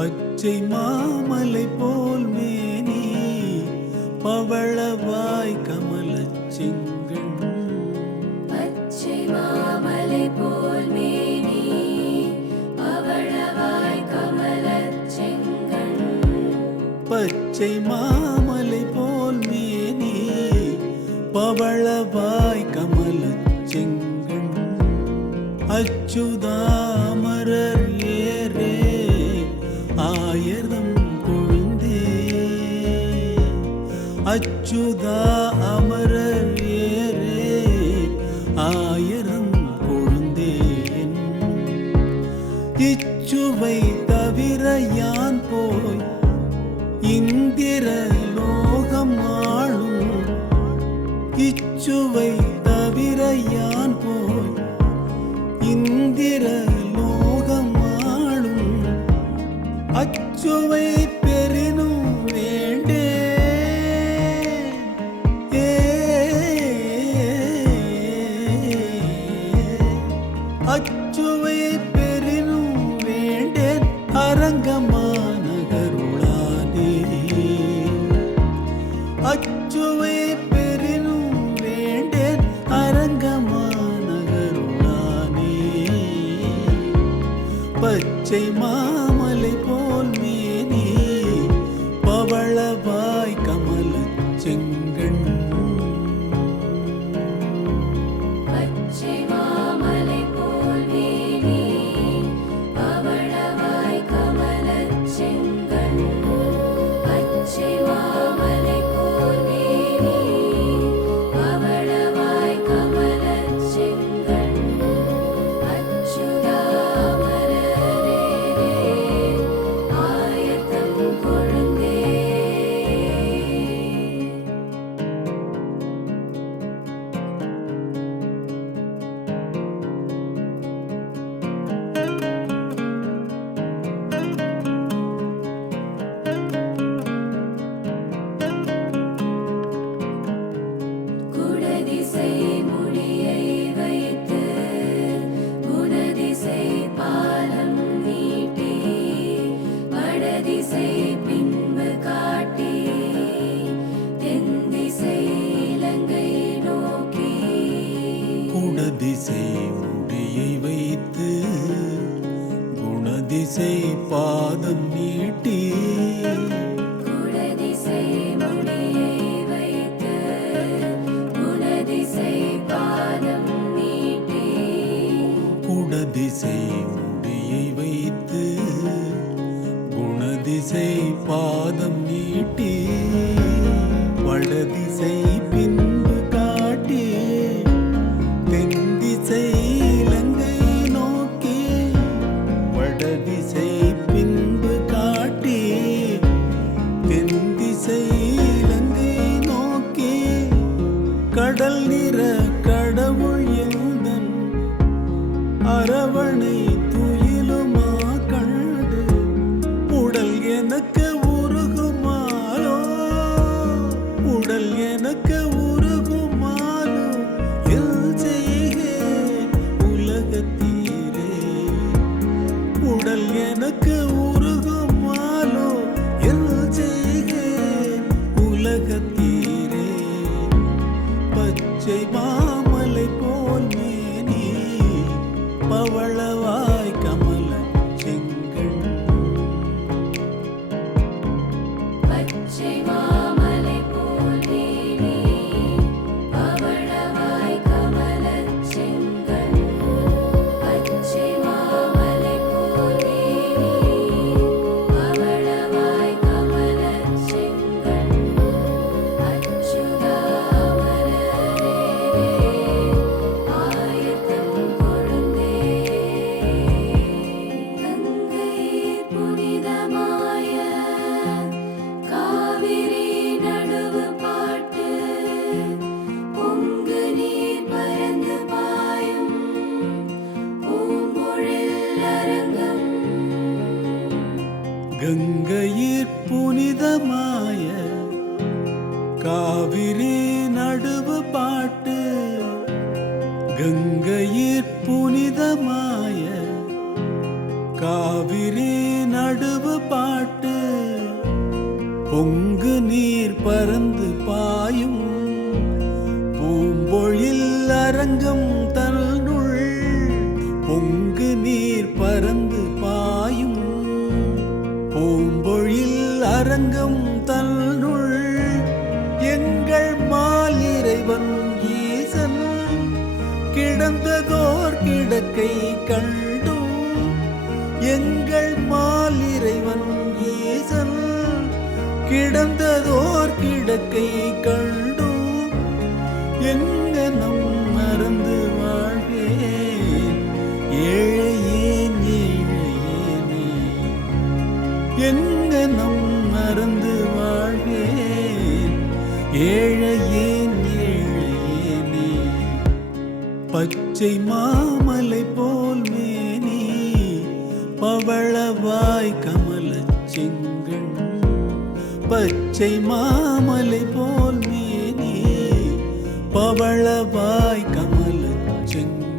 பச்சை மாமலை போல் மேனி பவளவாய் கமலச் செங்கண். பச்சை மாமலை போல் மேனி பவளவாய் கமலச் செங்கண். பச்சை மாமலை போல் மேனி பவளவாய் கமலச் செங்கண். அச்சுதாமரர் ஏரே ஆயிரம் கொழுந்தே. அச்சுதா அமரர் ஏரே ஆயிரம் கொழுந்தேன். இச்சுவை தவிர யான் போய் இந்திர லோகம் ஆளும். இச்சுவை தவிர யான் போய் இந்திர லோகம் ஆளும். அச்சுவை பெரினும் வேண்டே. அச்சுவை பெரினும் வேண்டேன் அரங்கமானகருளானே. அச்சுவை பெரினும் வேண்டேன் அரங்கமானகருளானே. பச்சை மாமலை போல் மேனி பவளவாய் கமலச் செங்கண். பச்சை மாமலை போல் மேனி பவளவாய் கமலச் செங்கண். பச்சை மாமலை போல் மேனி பவளவாய் கமலச் செங்கண். அச்சுதாமரரே ஆயத்தம் கொழுந்தே. குடதிசை முடியை வைத்து குணதிசை பாலம் நீட்டி வடதிசை பின்பு காட்டி தென்திசை இலங்கை நோக்கி. குடதிசை முடியை வைத்து குணதிசை பாதம் நீட்டி. குடதிசை முடியை வைத்து குணதிசை பாதம் நீட்டி. குடதிசை முடியை வைத்து குணதிசை பாதம் நீட்டி. வடதிசை பின்பு காட்டி தென்திசை இலங்கை நோக்கி. வடதிசை பின்பு காட்டி தென்திசை இலங்கை நோக்கி. கடல் நிற கடவுள் எந்தன் அரவணை துயிலுமா கண்டு. உடல் எனக்கு உருகுமாலோ உடல் எனக்கு உருகுமாலோ எல் செய்கேன் உலகத்தீரே. உடல் எனக்கு உருகுமாலோ எல் செய்கேன் உலகத்தீரே. பச்சை மாமலை போல் மேனி பவளவாய் கமலச் செங்கண். பச்சை மாமலை போல் மேனி பவளவாய் கமலச் செங்கண். பச்சை மாமலை போல் மேனி பவளவாய் கமலச் செங்கண். அச்சுதாமரரே ஆயத்தம் கொழுந்தே. கங்கை புனிதமாய காவிரி நடுவு பாட்டு பொங்கு நீர் பரந்து பாயும் பூம்பொழில் அரங்கம். கங்கையிற் புனிதமாய காவிரி நடுவு பாட்டு. கங்கையிற் புனிதமாய காவிரி நடுவு நடுவு பாட்டு பொங்கு நீர் பறந்து பாயும் பூம்பொழில் அரங்கம் தன்னுள் பொங்கு நீர் பறந்து பாயும் பூம்பொழில் அரங்கம் தன்னுள் எங்கள் மாலிறைவன் ஈசன் கிடந்ததோர் கிடக்கை கண்டும் எங்கள் மாலிறைவன் ஈசன் கிடந்ததோர் கிடக்கை கண்டும் எங்கனம் மறந்து வாழ்வேன் ஏழையேன் ஏழையேனே எங்கனம் மறந்து வாழ்வேன் ஏழையேன் ஏழையேனே பச்சை மாமலை போல் மேனி பவளவாய் கமலச் செங்கண் பச்சை மாமலை போல் மேனி பவளவாய் கமலச் செங்கண்